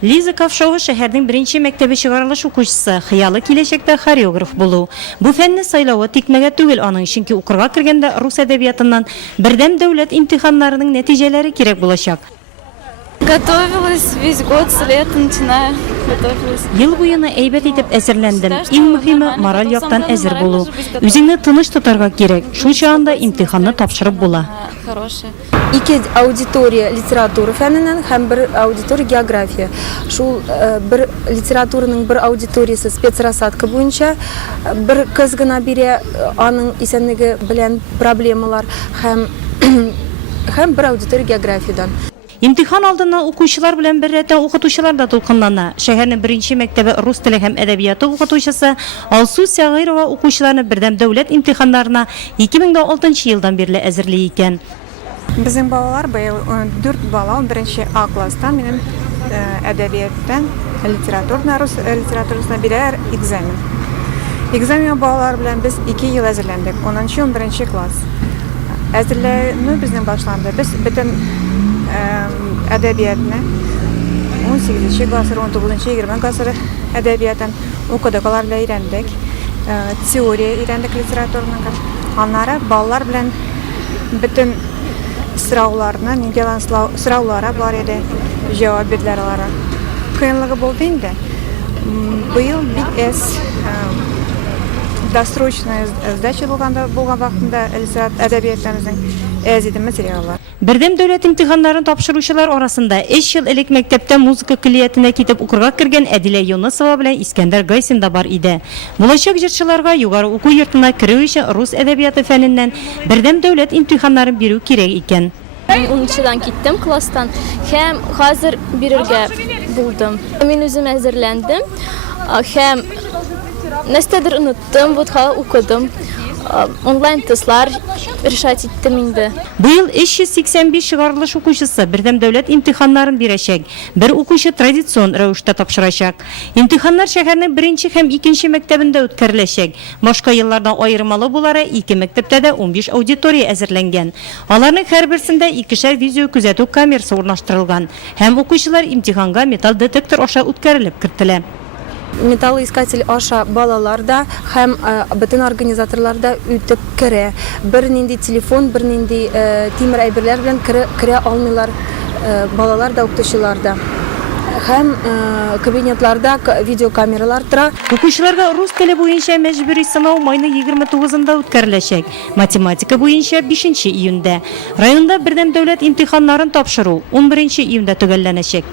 Лиза Ковшова шәһәрнең беренче мәктәбе чыгарылыш укучысы, хыялы киләчәктә хореограф булу. Бу фәнне сайлавы тикмәгә түгел аның, чөнки укырга кергәндә рус әдәбиятыннан бердәм дәүләт имтиханнарының нәтиҗәләре кирәк булачак. Готовилась весь год, с лета начиная. Готовилась. Ел буена әйбәт итеп әзерләндем. Иң мөһиме мораль яктан әзер булу. Үзеңне тыныч тотарга кирәк. Шул чагында имтиханны тапшырып була. Хорошая. Ике аудитория литература фәненнән һәм бер аудитория география. Шул бер литератураның бер аудиториясе спецрассадка буенча бер кыз гына бирә, аның исәнлеге белән проблемалар һәм бер аудитория географиядан. Имтихан алдыннан укучылар белән бер рәттән укытучылар да тулкынлана. Шәһәрнең беренче мәктәбе рус теле һәм әдәбияты укытучысы Алсу Сәгыйрова укучыларны бердәм дәүләт имтиханнарына 2006 елдан бирле әзерли икән. Безнең балалар быел 4 бала 1 А класстан минем әдәбияттан литературна рус литературасына бирәр экзамен. Экзамен балалар белән без 2 ел әзерләндек. 10-11 класс. Әзерләнү безнең башланды. Без бөтен әдәбиятны 18 класс, 19 20 класс әдәбиятын укыдык, алар белән өйрәндек. Теория өйрәндек литературның. Аннары балалар белән бөтен сорауларны, нидән сораулары бар иде, җавап бирделәр аларга. Кыенлыгы булды инде. Быел бик досрочная сдача булган вакытында әдәбиятыбызның әзиде материаллар. Бердәм дәүләт имтиханнарын тапшыручылар арасында 3 ел элек мәктәптә музыка көллиятенә китеп укырга кергән Әдилә Юнысова белән Искәндәр Гайсин да бар иде. Булачак җырчыларга югары уку йортына керү өчен рус әдәбияты фәненнән бердәм дәүләт имтиханнарын бирү кирәк икән. 10-дан киттем класстан һәм хәзер бирергә булдым. Мин үзем әзерләндем һәм нәрсәдер оныттым, бутха укыдым. Онлайн тестлар решать иттем инде. Быел 385 чыгарылыш укучысы бердәм дәүләт имтиханнарын бирәчәк. Бер укучы традицион рәвештә тапшырачак. Имтиханнар шәһәрнең 1 һәм 2 мәктәбендә үткәреләчәк. Башка еллардан аермалы булары 2 мәктәптә дә 15 аудитория әзерләнгән. Аларның һәрберсендә 2шәр видео күзәтү камерасы урнаштырылган. Һәм укучылар имтиханга металл детектор аша үткәрелеп кертелә. Металлоискатель аша балалар да һәм бөтен организаторлар да үтеп керә. Бер нинди телефон, бер нинди тимер әйберләр белән керә алмыйлар балалар да, укытучылар да. Һәм кабинетларда видеокамералар тора. Укучыларга рус теле буенча мәҗбүри сынау майның 29-ында үткәреләчәк. Математика буенча 5 июньдә. Районда бердәм дәүләт имтиханнарын тапшыру 11 июньдә төгәлләнәчәк.